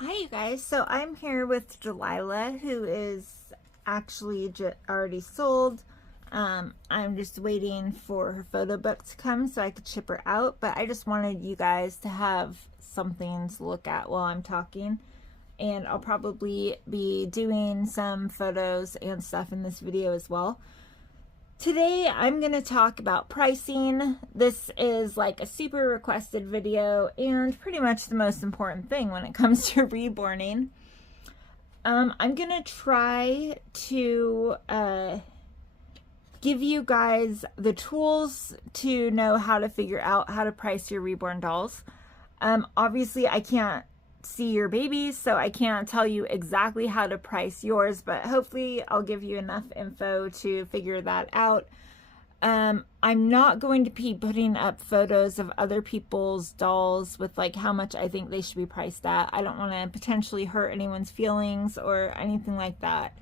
Hi, you guys. So I'm here with Delilah, who is actually already sold. I'm just waiting for her photo book to come so I could ship her out. But I just wanted you guys to have something to look at while I'm talking. And I'll probably be doing some photos and stuff in this video as well. Today I'm going to talk about pricing. This is like a super requested video and pretty much the most important thing when it comes to reborning. I'm going to try to give you guys the tools to know how to figure out how to price your reborn dolls. Obviously I can't see your babies, so I can't tell you exactly how to price yours, but hopefully I'll give you enough info to figure that out. I'm not going to be putting up photos of other people's dolls with like how much I think they should be priced at. I don't want to potentially hurt anyone's feelings or anything like that.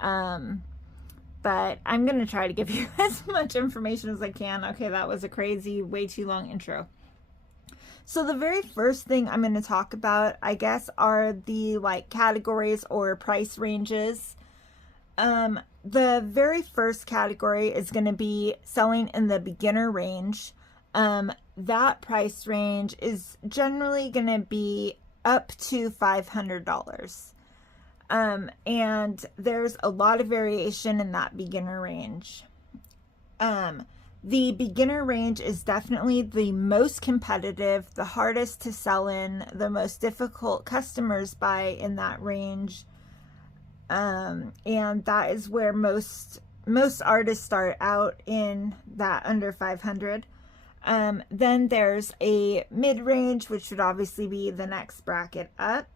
But I'm going to try to give you as much information as I can. Okay, that was a crazy, way too long intro. So the very first thing I'm going to talk about, I guess, are the like categories or price ranges. The very first category is going to be selling in the beginner range. That price range is generally going to be up to $500. And there's a lot of variation in that beginner range. The beginner range is definitely the most competitive, the hardest to sell in, the most difficult customers buy in that range. And that is where most artists start out, in that under 500. Then there's a mid-range, which would obviously be the next bracket up.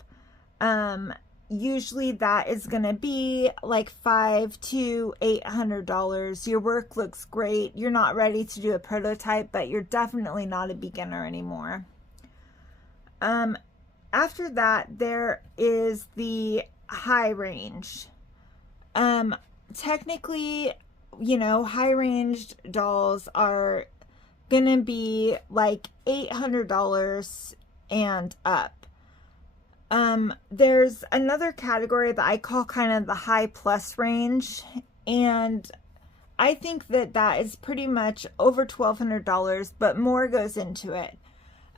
Usually that is going to be like $500 to $800. Your work looks great. You're not ready to do a prototype, but you're definitely not a beginner anymore. After that, there is the high range. Technically, you know, high ranged dolls are going to be like $800 and up. There's another category that I call kind of the high plus range, and I think that that is pretty much over $1,200, but more goes into it.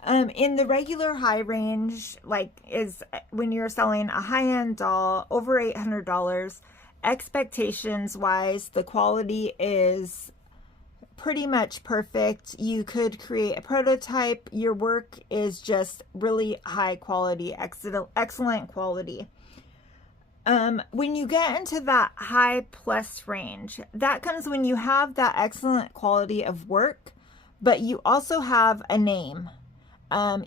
In the regular high range, like is when you're selling a high-end doll over $800, expectations wise, the quality is pretty much perfect. You could create a prototype. Your work is just really high quality, excellent quality. When you get into that high plus range, that comes when you have that excellent quality of work, but you also have a name.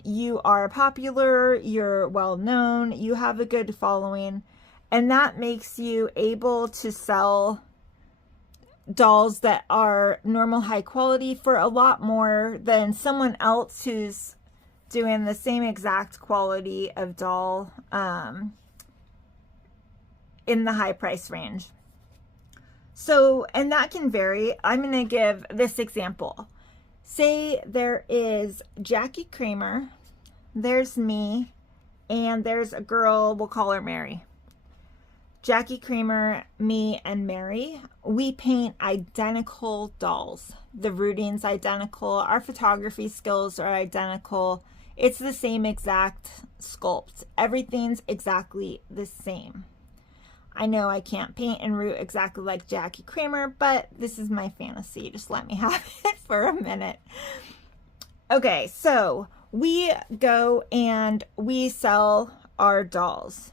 You are popular, you're well known, you have a good following, and that makes you able to sell dolls that are normal high quality for a lot more than someone else who's doing the same exact quality of doll in the high price range. So, and that can vary. I'm going to give this example. Say there is Jackie Kramer, there's me, and there's a girl, we'll call her Mary. Jackie Kramer, me, and Mary, we paint identical dolls. The rooting's identical. Our photography skills are identical. It's the same exact sculpt. Everything's exactly the same. I know I can't paint and root exactly like Jackie Kramer, but this is my fantasy. Just let me have it for a minute. Okay, so we go and we sell our dolls.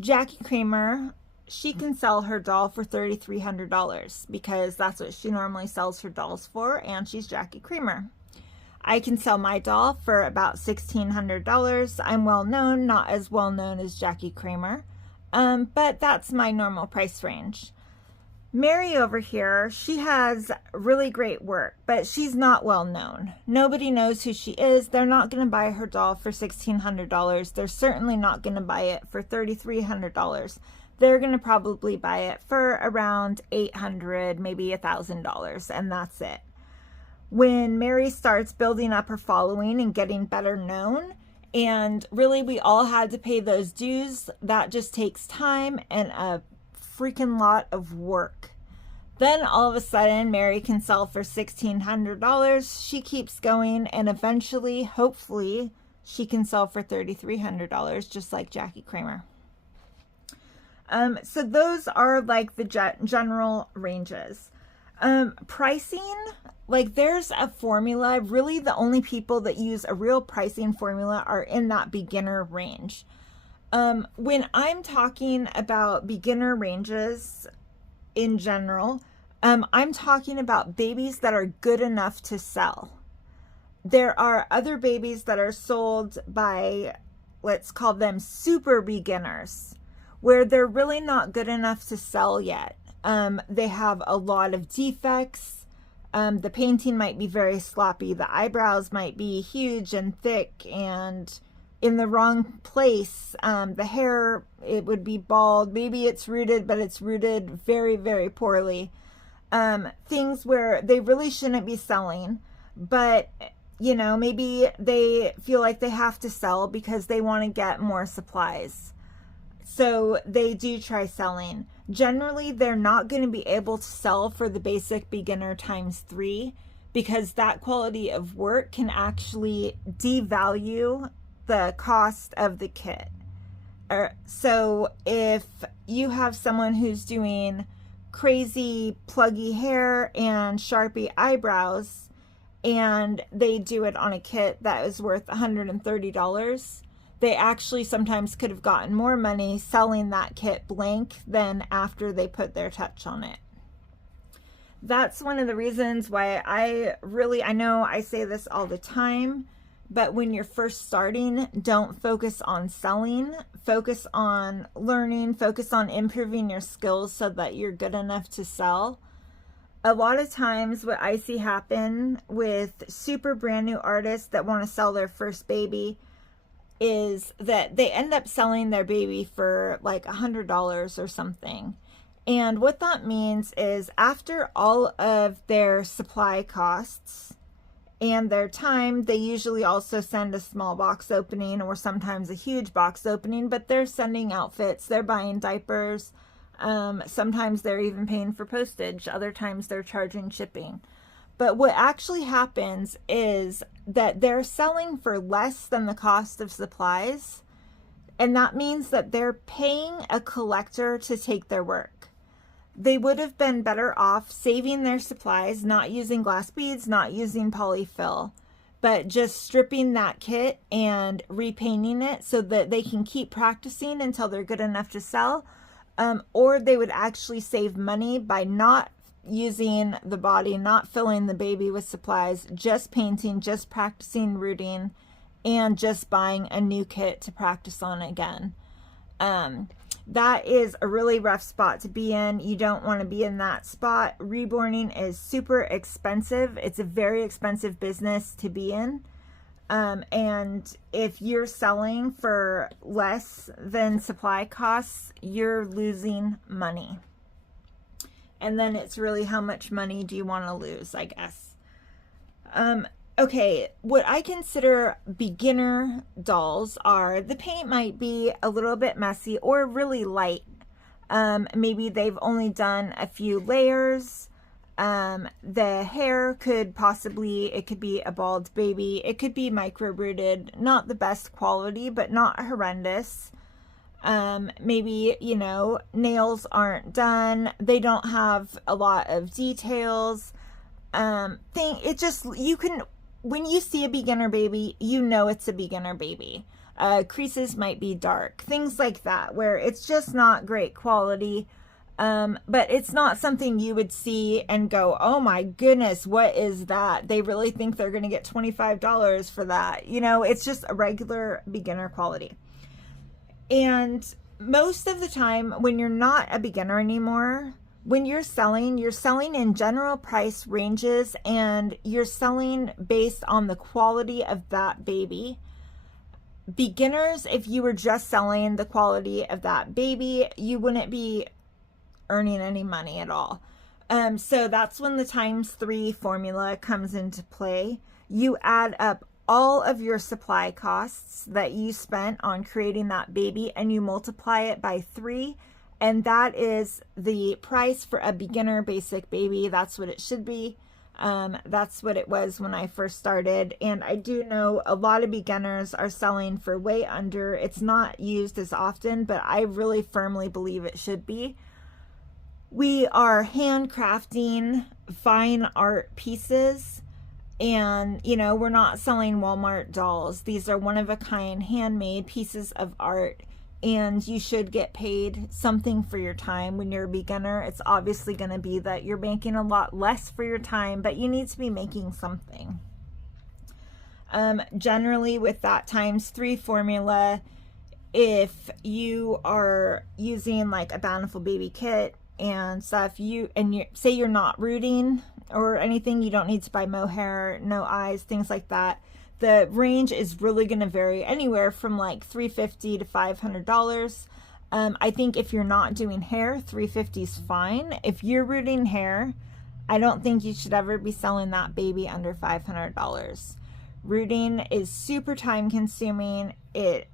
Jackie Kramer, she can sell her doll for $3,300 because that's what she normally sells her dolls for, and she's Jackie Kramer. I can sell my doll for about $1,600. I'm well known, not as well known as Jackie Kramer, but that's my normal price range. Mary over here, she has really great work, but she's not well known. Nobody knows who she is. They're not going to buy her doll for $1,600. They're certainly not going to buy it for $3,300. They're going to probably buy it for around $800, maybe $1,000, and that's it. When Mary starts building up her following and getting better known, And really, we all had to pay those dues. That just takes time and a freaking lot of work. Then all of a sudden, Mary can sell for $1,600. She keeps going, and eventually, hopefully, she can sell for $3,300, just like Jackie Kramer. So those are like the general ranges. Pricing, like there's a formula. Really, the only people that use a real pricing formula are in that beginner range. When I'm talking about beginner ranges in general, I'm talking about babies that are good enough to sell. There are other babies that are sold by, let's call them super beginners, where they're really not good enough to sell yet. They have a lot of defects. The painting might be very sloppy. The eyebrows might be huge and thick and in the wrong place. The hair, it would be bald. Maybe it's rooted, but it's rooted very, very poorly. Things where they really shouldn't be selling, but you know, maybe they feel like they have to sell because they want to get more supplies. So they do try selling. Generally, they're not going to be able to sell for the basic beginner ×3 because that quality of work can actually devalue the cost of the kit. So if you have someone who's doing crazy pluggy hair and Sharpie eyebrows, and they do it on a kit that is worth $130, they actually sometimes could have gotten more money selling that kit blank than after they put their touch on it. That's one of the reasons why I know I say this all the time, but when you're first starting, don't focus on selling, focus on learning, focus on improving your skills so that you're good enough to sell. A lot of times what I see happen with super brand new artists that want to sell their first baby is that they end up selling their baby for like $100 or something. And what that means is after all of their supply costs and their time, they usually also send a small box opening or sometimes a huge box opening, but they're sending outfits, they're buying diapers. Sometimes they're even paying for postage. Other times they're charging shipping. But what actually happens is that they're selling for less than the cost of supplies. And that means that they're paying a collector to take their work. They would have been better off saving their supplies, not using glass beads, not using polyfill, but just stripping that kit and repainting it so that they can keep practicing until they're good enough to sell. Or they would actually save money by not using the body, not filling the baby with supplies, just painting, just practicing rooting, and just buying a new kit to practice on again. That is a really rough spot to be in. You don't want to be in that spot. Reborning is super expensive. It's a very expensive business to be in. And if you're selling for less than supply costs, you're losing money. And then it's really how much money do you want to lose, I guess. Okay, what I consider beginner dolls are the paint might be a little bit messy or really light. Maybe they've only done a few layers. The hair could possibly, it could be a bald baby. It could be micro rooted, not the best quality, but not horrendous. Maybe, you know, nails aren't done. They don't have a lot of details. You can, when you see a beginner baby, you know it's a beginner baby. Creases might be dark, things like that, where it's just not great quality. But it's not something you would see and go, oh my goodness, what is that? They really think they're going to get $25 for that. You know, it's just a regular beginner quality. And most of the time when you're not a beginner anymore, when you're selling in general price ranges and you're selling based on the quality of that baby. Beginners, if you were just selling the quality of that baby, you wouldn't be earning any money at all. So that's when the ×3 formula comes into play. You add up all of your supply costs that you spent on creating that baby, and you multiply it by 3, and that is the price for a beginner basic baby. That's what it should be. That's what it was when I first started, and I do know a lot of beginners are selling for way under. It's not used as often, but I really firmly believe it should be. We are handcrafting fine art pieces, and you know, we're not selling Walmart dolls. These are one-of-a-kind handmade pieces of art, and you should get paid something for your time. When you're a beginner, it's obviously going to be that you're making a lot less for your time, but you need to be making something. Generally with that ×3 formula, if you are using like a Bountiful Baby kit and stuff, you say you're not rooting or anything, you don't need to buy mohair, no eyes, things like that. The range is really going to vary anywhere from like $350 to $500. I think if you're not doing hair, $350 is fine. If you're rooting hair, I don't think you should ever be selling that baby under $500. Rooting is super time consuming. It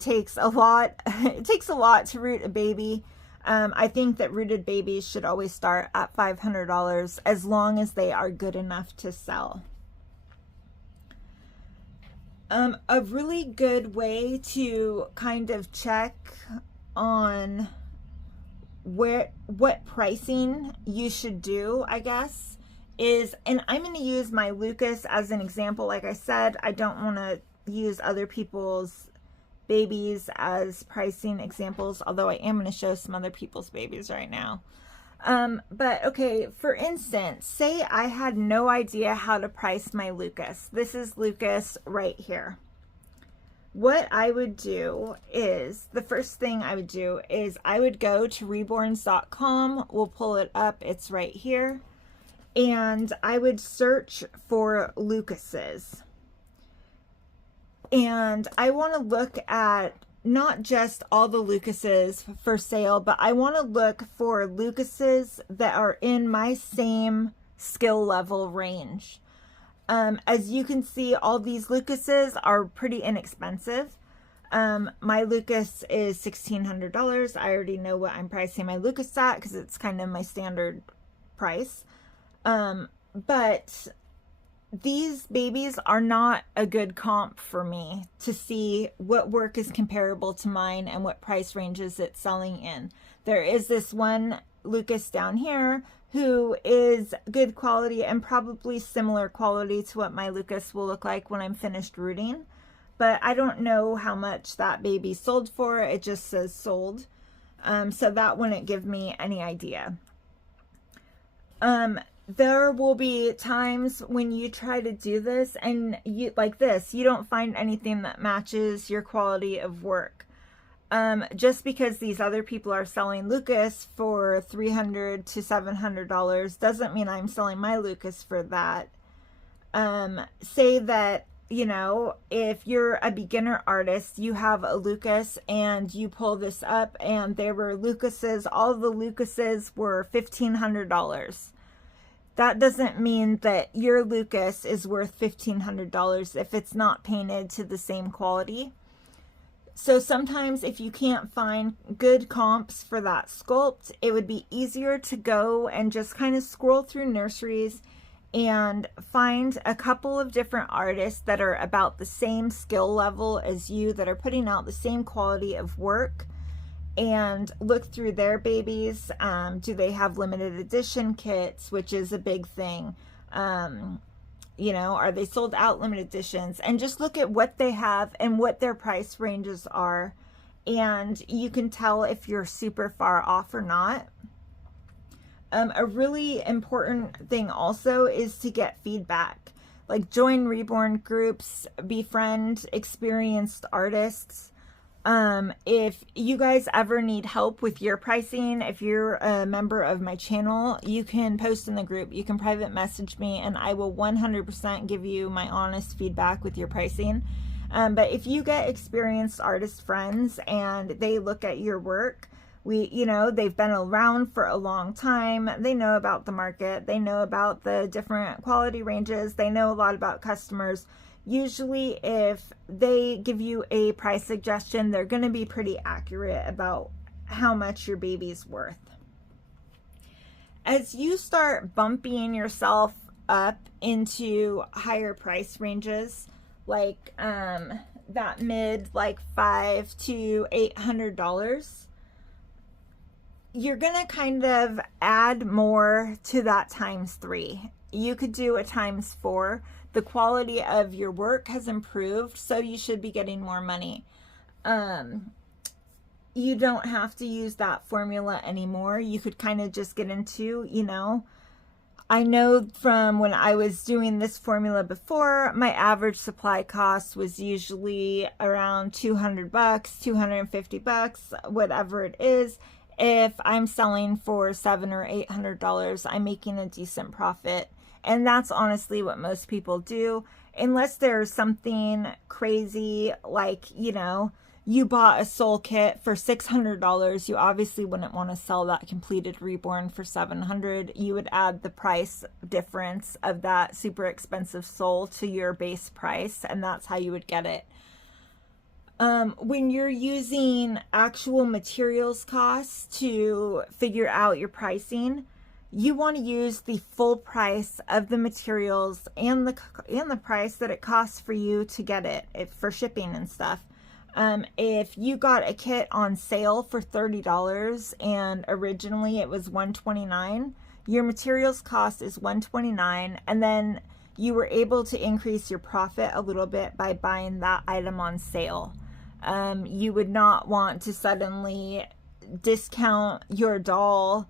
takes a lot. It takes a lot to root a baby. I think that rooted babies should always start at $500 as long as they are good enough to sell. A really good way to kind of check on what pricing you should do, I guess, is, and I'm going to use my Lucas as an example. Like I said, I don't want to use other people's babies as pricing examples, although I am going to show some other people's babies right now. But okay, for instance, say I had no idea how to price my Lucas. This is Lucas right here. What I would do is, the first thing I would do is I would go to reborns.com. We'll pull it up. It's right here. And I would search for Lucases. And I want to look at not just all the Lucases for sale, but I want to look for Lucases that are in my same skill level range. As you can see, all these Lucases are pretty inexpensive. My Lucas is $1,600. I already know what I'm pricing my Lucas at because it's kind of my standard price. But these babies are not a good comp for me to see what work is comparable to mine and what price ranges it's selling in. There is this one Lucas down here who is good quality and probably similar quality to what my Lucas will look like when I'm finished rooting. But I don't know how much that baby sold for. It just says sold. So that wouldn't give me any idea. There will be times when you try to do this and you like this, you don't find anything that matches your quality of work. Just because these other people are selling Lucas for $300 to $700 doesn't mean I'm selling my Lucas for that. Say that, you know, if you're a beginner artist, you have a Lucas and you pull this up and there were Lucases, all the Lucases were $1,500. That doesn't mean that your Lucas is worth $1,500 if it's not painted to the same quality. So sometimes if you can't find good comps for that sculpt, it would be easier to go and just kind of scroll through nurseries and find a couple of different artists that are about the same skill level as you, that are putting out the same quality of work, and look through their babies. Do they have limited edition kits, which is a big thing? You know, are they sold out limited editions? And just look at what they have and what their price ranges are. And you can tell if you're super far off or not. A really important thing also is to get feedback. Like join Reborn groups, befriend experienced artists. If you guys ever need help with your pricing, if you're a member of my channel, you can post in the group. You can private message me and I will 100% give you my honest feedback with your pricing. But if you get experienced artist friends and they look at your work, They've been around for a long time. They know about the market. They know about the different quality ranges. They know a lot about customers. Usually if they give you a price suggestion, they're going to be pretty accurate about how much your baby's worth. As you start bumping yourself up into higher price ranges, like that mid, like $500 to $800, you're gonna kind of add more to that times 3. You could do a times 4. The quality of your work has improved, so you should be getting more money. You don't have to use that formula anymore. You could kind of just get into, I know from when I was doing this formula before, my average supply cost was usually around $200, $250, whatever it is. If I'm selling for $700 or $800, I'm making a decent profit. And that's honestly what most people do, unless there's something crazy like, you bought a soul kit for $600. You obviously wouldn't want to sell that completed reborn for $700. You would add the price difference of that super expensive soul to your base price, and that's how you would get it. When you're using actual materials costs to figure out your pricing, you want to use the full price of the materials and the price that it costs for you to get it for shipping and stuff. If you got a kit on sale for $30 and originally it was $129, your materials cost is $129, and then you were able to increase your profit a little bit by buying that item on sale. You would not want to suddenly discount your doll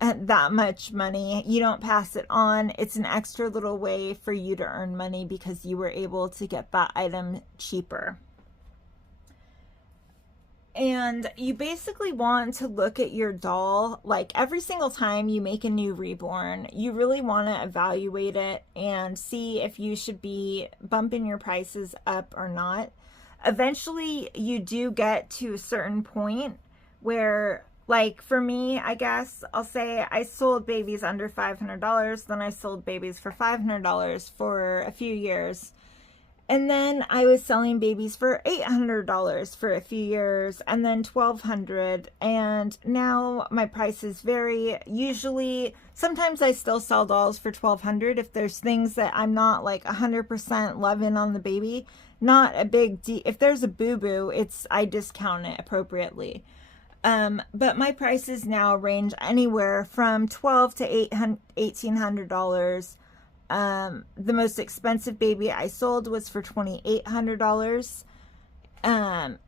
at that much money. You don't pass it on. It's an extra little way for you to earn money because you were able to get that item cheaper. And you basically want to look at your doll, like every single time you make a new reborn, you really want to evaluate it and see if you should be bumping your prices up or not. Eventually you do get to a certain point where, like for me, I guess I'll say I sold babies under $500, then I sold babies for $500 for a few years. And then I was selling babies for $800 for a few years, and then $1,200. And now my prices vary. Usually, sometimes I still sell dolls for $1,200 if there's things that I'm not like 100% loving on the baby. Not a big deal. If there's a boo-boo, I discount it appropriately. But my prices now range anywhere from $1,200 to $1,800. The most expensive baby I sold was for $2,800. And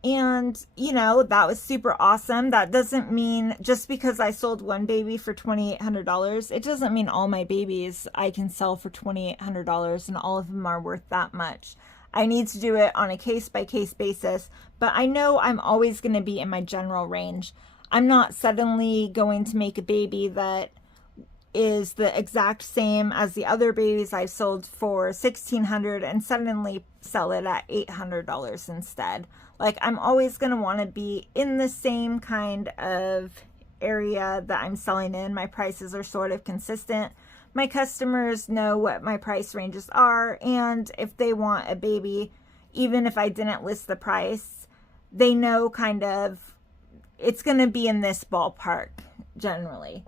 that was super awesome. That doesn't mean just because I sold one baby for $2,800, it doesn't mean all my babies I can sell for $2,800 and all of them are worth that much. I need to do it on a case-by-case basis, but I know I'm always going to be in my general range. I'm not suddenly going to make a baby that is the exact same as the other babies I sold for $1,600 and suddenly sell it at $800 instead. Like, I'm always going to want to be in the same kind of area that I'm selling in. My prices are sort of consistent. My customers know what my price ranges are, and if they want a baby, even if I didn't list the price, they know kind of it's going to be in this ballpark generally.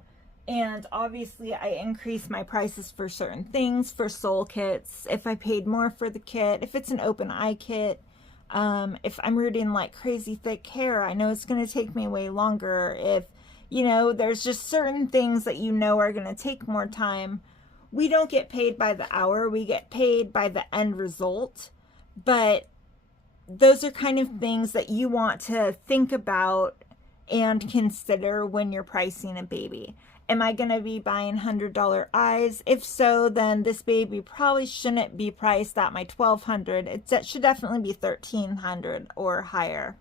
And obviously I increase my prices for certain things, for soul kits, if I paid more for the kit, if it's an open eye kit, if I'm rooting like crazy thick hair, I know it's going to take me way longer. If there's just certain things that are going to take more time. We don't get paid by the hour. We get paid by the end result. But those are kind of things that you want to think about and consider when you're pricing a baby. Am I going to be buying $100 eyes? If so, then this baby probably shouldn't be priced at my $1,200. It should definitely be $1,300 or higher.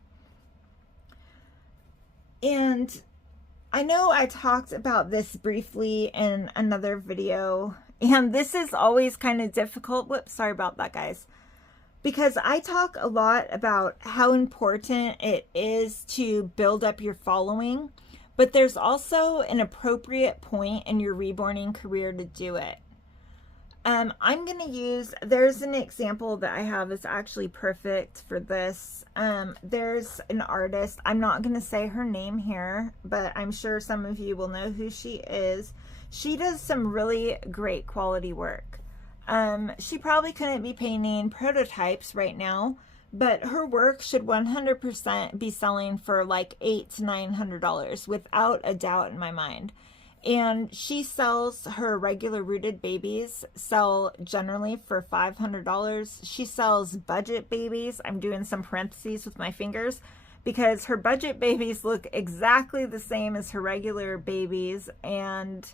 And I know I talked about this briefly in another video, and this is always kind of difficult. Whoops, sorry about that, guys. because I talk a lot about how important it is to build up your following, but there's also an appropriate point in your reborning career to do it. I'm going to use, there's an example that I have that's actually perfect for this. There's an artist, I'm not going to say her name here, but I'm sure some of you will know who she is. She does some really great quality work. She probably couldn't be painting prototypes right now, but her work should 100% be selling for like $800 to $900 without a doubt in my mind. And she sells her regular rooted babies, sell generally for $500. She sells budget babies. I'm doing some parentheses with my fingers because her budget babies look exactly the same as her regular babies and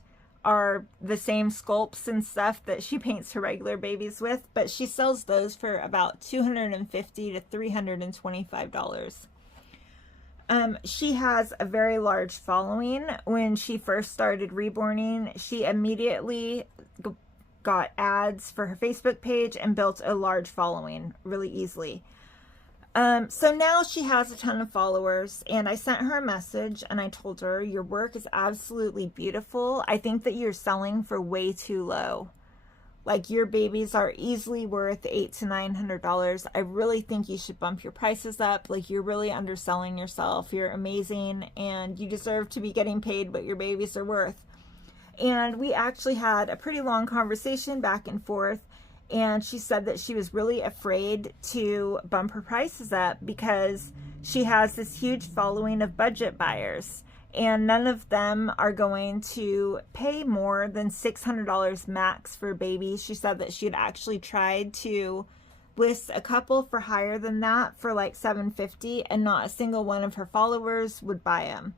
are the same sculpts and stuff that she paints her regular babies with, but she sells those for about $250 to $325. She has a very large following. When she first started Reborning, she immediately got ads for her Facebook page and built a large following really easily. So now she has a ton of followers, and I sent her a message and I told her, your work is absolutely beautiful. I think that you're selling for way too low. Like, your babies are easily worth $800 to $900. I really think you should bump your prices up. Like, you're really underselling yourself. You're amazing and you deserve to be getting paid what your babies are worth. And we actually had a pretty long conversation back and forth. And she said that she was really afraid to bump her prices up because she has this huge following of budget buyers. And none of them are going to pay more than $600 max for a baby. She said that she had actually tried to list a couple for higher than that for like $750, and not a single one of her followers would buy them.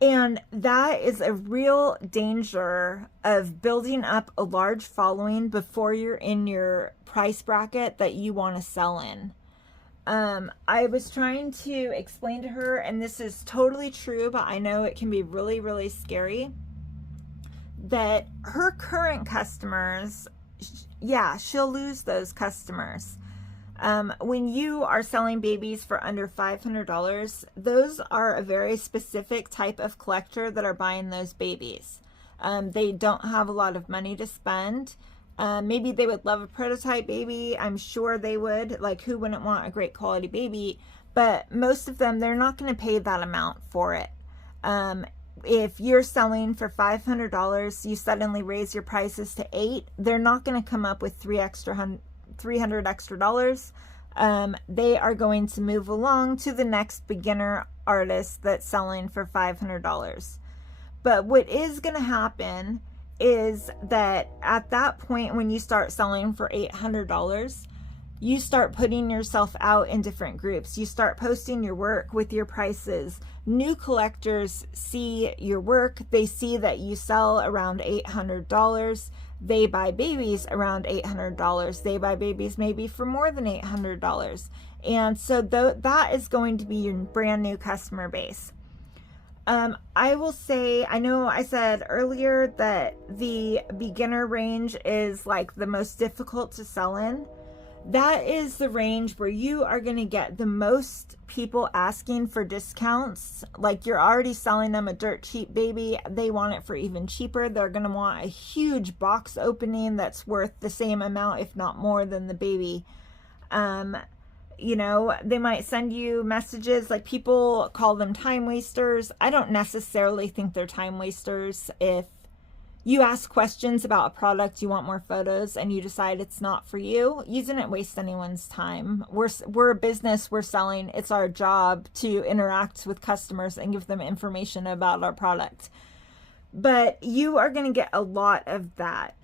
And that is a real danger of building up a large following before you're in your price bracket that you want to sell in. I was trying to explain to her, and this is totally true, but I know it can be really, really scary, that her current customers, yeah, she'll lose those customers. When you are selling babies for under $500, those are a very specific type of collector that are buying those babies. They don't have a lot of money to spend. Maybe they would love a prototype baby. I'm sure they would. Like, who wouldn't want a great quality baby? But most of them, they're not going to pay that amount for it. If you're selling for $500, you suddenly raise your prices to $800, they're not going to come up with $300 extra. They are going to move along to the next beginner artist that's selling for $500. But what is going to happen is that at that point, when you start selling for $800, you start putting yourself out in different groups. You start posting your work with your prices. New collectors see your work. They see that you sell around $800. They buy babies around $800. They buy babies maybe for more than $800. And so that is going to be your brand new customer base. I will say, I know I said earlier that the beginner range is like the most difficult to sell in. That is the range where you are going to get the most people asking for discounts. Like, you're already selling them a dirt cheap baby. They want it for even cheaper. They're going to want a huge box opening that's worth the same amount, if not more, than the baby. You know, they might send you messages, like, people call them time wasters. I don't necessarily think they're time wasters. If you ask questions about a product, you want more photos, and you decide it's not for you, you didn't waste anyone's time. We're a business, we're selling. It's our job to interact with customers and give them information about our product. But you are going to get a lot of that.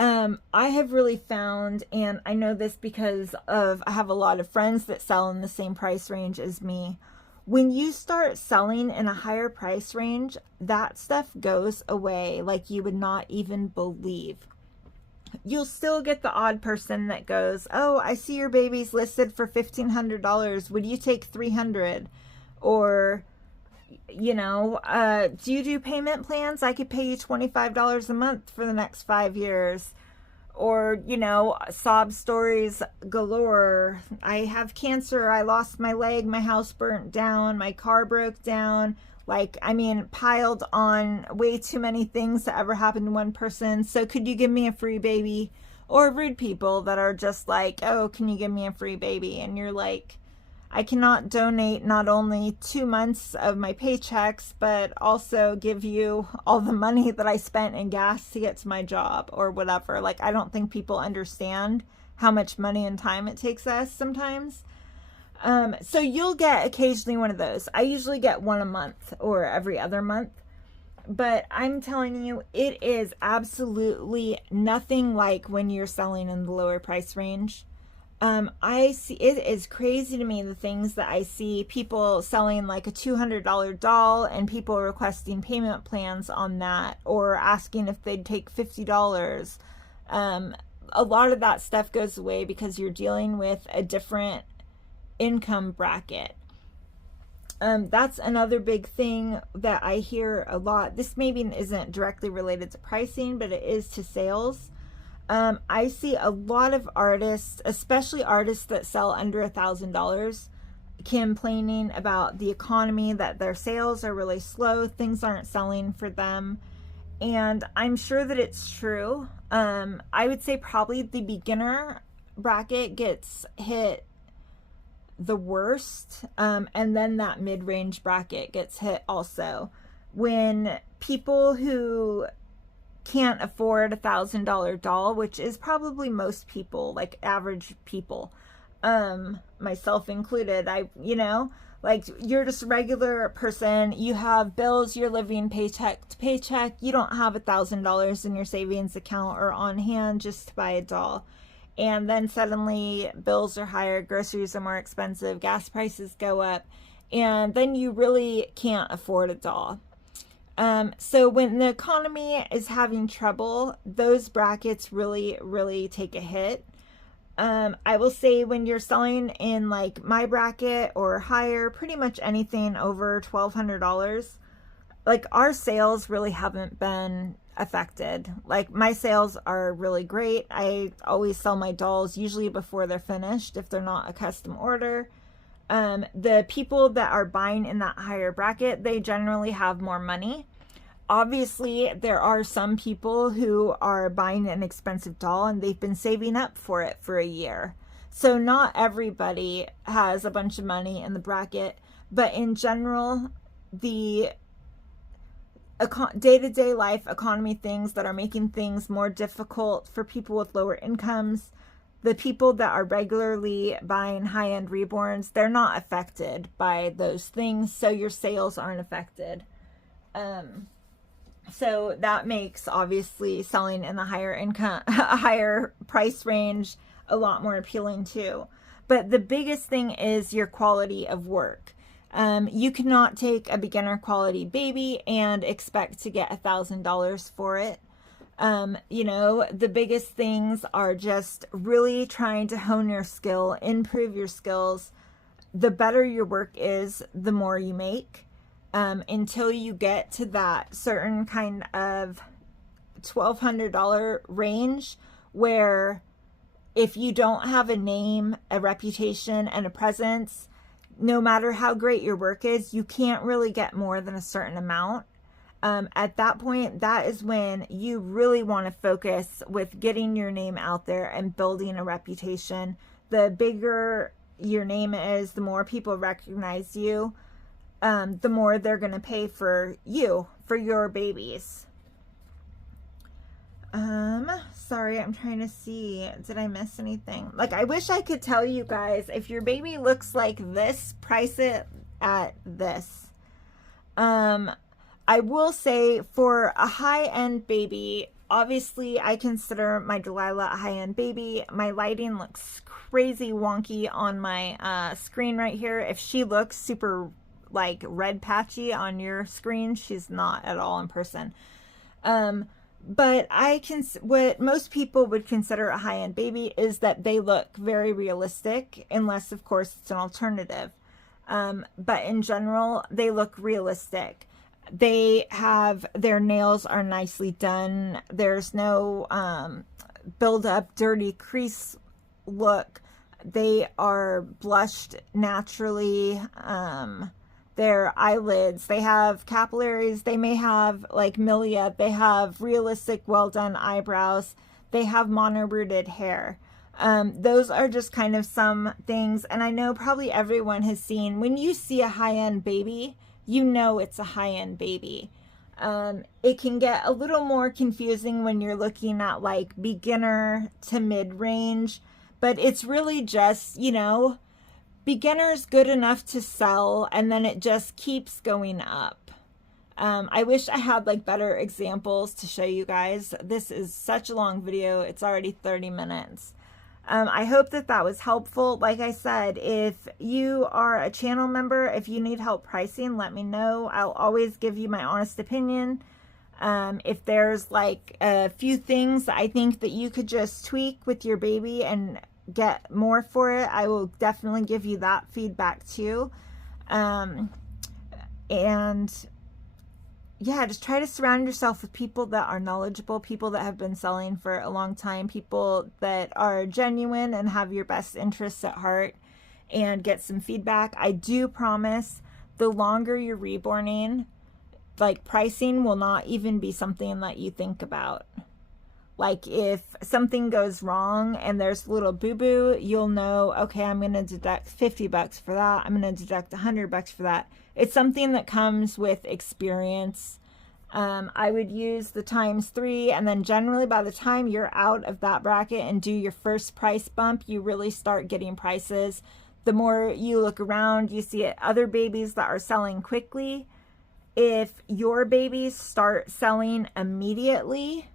I have really found, and I know this because I have a lot of friends that sell in the same price range as me. When you start selling in a higher price range, that stuff goes away like you would not even believe. You'll still get the odd person that goes, oh, I see your baby's listed for $1,500. Would you take $300? Or, you know, do you do payment plans? I could pay you $25 a month for the next 5 years. or, you know, sob stories galore. I have cancer. I lost my leg. My house burnt down. My car broke down. Like, I mean, piled on way too many things that ever happened to one person. So could you give me a free baby? Or rude people that are just like, oh, can you give me a free baby? And you're like, I cannot donate not only 2 months of my paychecks, but also give you all the money that I spent in gas to get to my job or whatever. Like, I don't think people understand how much money and time it takes us sometimes. So you'll get occasionally one of those. I usually get one a month or every other month. But I'm telling you, it is absolutely nothing like when you're selling in the lower price range. I see, it is crazy to me, the things that I see people selling like a $200 doll and people requesting payment plans on that, or asking if they'd take $50. A lot of that stuff goes away because you're dealing with a different income bracket. That's another big thing that I hear a lot. This maybe isn't directly related to pricing, but it is to sales. I see a lot of artists, especially artists that sell under $1,000, complaining about the economy, that their sales are really slow, things aren't selling for them. And I'm sure that it's true. I would say probably the beginner bracket gets hit the worst, and then that mid-range bracket gets hit also. When people who can't afford $1,000 doll, which is probably most people, like average people, myself included, you know, like you're just a regular person, you have bills, you're living paycheck to paycheck, you don't have $1,000 in your savings account or on hand just to buy a doll. And then suddenly bills are higher, groceries are more expensive, gas prices go up, and then you really can't afford a doll. So when the economy is having trouble, those brackets really, really take a hit. I will say when you're selling in like my bracket or higher, pretty much anything over $1,200, like our sales really haven't been affected. Like my sales are really great. I always sell my dolls usually before they're finished if they're not a custom order. The people that are buying in that higher bracket, they generally have more money. Obviously, there are some people who are buying an expensive doll and they've been saving up for it for a year. So not everybody has a bunch of money in the bracket, but in general, the day-to-day life economy things that are making things more difficult for people with lower incomes, the people that are regularly buying high-end reborns, they're not affected by those things, so your sales aren't affected. So that makes obviously selling in the higher income, higher price range a lot more appealing too. But the biggest thing is your quality of work. You cannot take a beginner quality baby and expect to get $1,000 for it. You know, the biggest things are just really trying to hone your skill, improve your skills. The better your work is, the more you make. Until you get to that certain kind of $1,200 range where if you don't have a name, a reputation, and a presence, no matter how great your work is, you can't really get more than a certain amount. At that point, that is when you really want to focus with getting your name out there and building a reputation. The bigger your name is, the more people recognize you, the more they're going to pay for you, for your babies. Sorry, I'm trying to see, did I miss anything? Like, I wish I could tell you guys, if your baby looks like this, price it at this. I will say for a high-end baby, obviously I consider my Delilah a high-end baby. My lighting looks crazy wonky on my screen right here. If she looks super like red patchy on your screen, she's not at all in person. But what most people would consider a high-end baby is that they look very realistic, unless of course it's an alternative. But in general, they look realistic. They have, their nails are nicely done. There's no, build up dirty crease look. They are blushed naturally. Their eyelids, they have capillaries, they may have like milia, they have realistic, well done eyebrows, they have mono-rooted hair. Those are just kind of some things. And I know probably everyone has seen, when you see a high-end baby, you know it's a high-end baby. It can get a little more confusing when you're looking at like beginner to mid-range, but it's really just, you know, beginner's good enough to sell, and then it just keeps going up. I wish I had like better examples to show you guys. This is such a long video. It's already 30 minutes. I hope that that was helpful. Like I said, if you are a channel member, if you need help pricing, let me know. I'll always give you my honest opinion. If there's like a few things that I think that you could just tweak with your baby and get more for it, I will definitely give you that feedback too. And yeah, just try to surround yourself with people that are knowledgeable, people that have been selling for a long time, people that are genuine and have your best interests at heart, and get some feedback. I do promise the longer you're reborning, like pricing will not even be something that you think about. Like if something goes wrong and there's a little boo-boo, you'll know, okay, I'm going to deduct 50 bucks for that. I'm going to deduct 100 bucks for that. It's something that comes with experience. I would use the ×3, and then generally by the time you're out of that bracket and do your first price bump, you really start getting prices. The more you look around, you see other babies that are selling quickly. If your babies start selling immediately,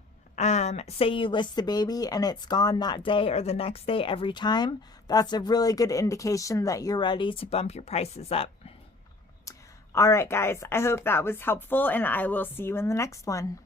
say you list a baby and it's gone that day or the next day every time, that's a really good indication that you're ready to bump your prices up. All right, guys, I hope that was helpful, and I will see you in the next one.